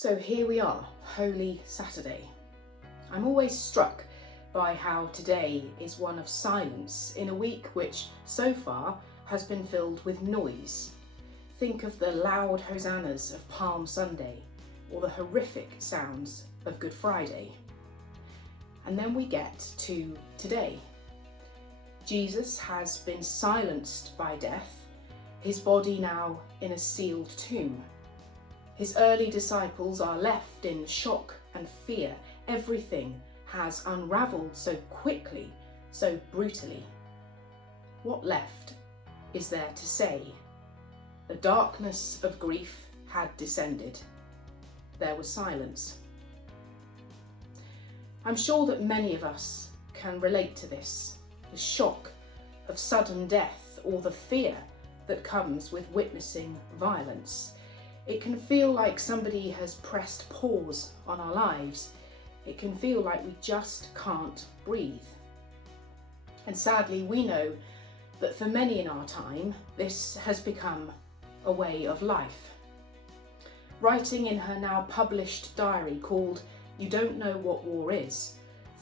So here we are, Holy Saturday. I'm always struck by how today is one of silence in a week which, so far, has been filled with noise. Think of the loud hosannas of Palm Sunday, or the horrific sounds of Good Friday. And then we get to today. Jesus has been silenced by death, his body now in a sealed tomb. His early disciples are left in shock and fear. Everything has unravelled so quickly, so brutally. What left is there to say? The darkness of grief had descended. There was silence. I'm sure that many of us can relate to this, the shock of sudden death or the fear that comes with witnessing violence. It can feel like somebody has pressed pause on our lives. It can feel like we just can't breathe. And sadly, we know that for many in our time, this has become a way of life. Writing in her now published diary called You Don't Know What War Is,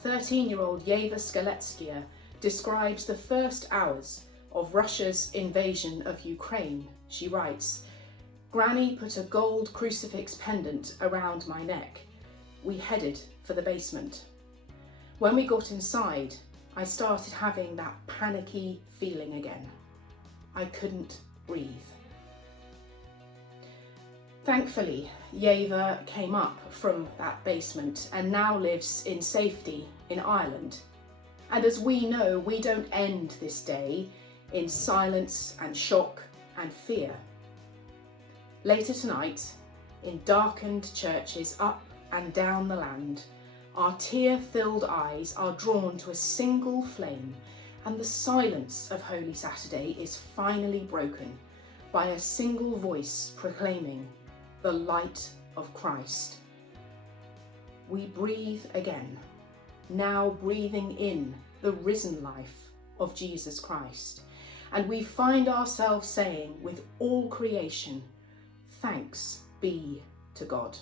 13-year-old Yeva Skaletskaya describes the first hours of Russia's invasion of Ukraine. She writes, "Granny put a gold crucifix pendant around my neck. We headed for the basement. When we got inside, I started having that panicky feeling again. I couldn't breathe." Thankfully, Yeva came up from that basement and now lives in safety in Ireland. And as we know, we don't end this day in silence and shock and fear. Later tonight, in darkened churches up and down the land, our tear-filled eyes are drawn to a single flame, and the silence of Holy Saturday is finally broken by a single voice proclaiming the light of Christ. We breathe again, now breathing in the risen life of Jesus Christ, and we find ourselves saying with all creation, "Thanks be to God."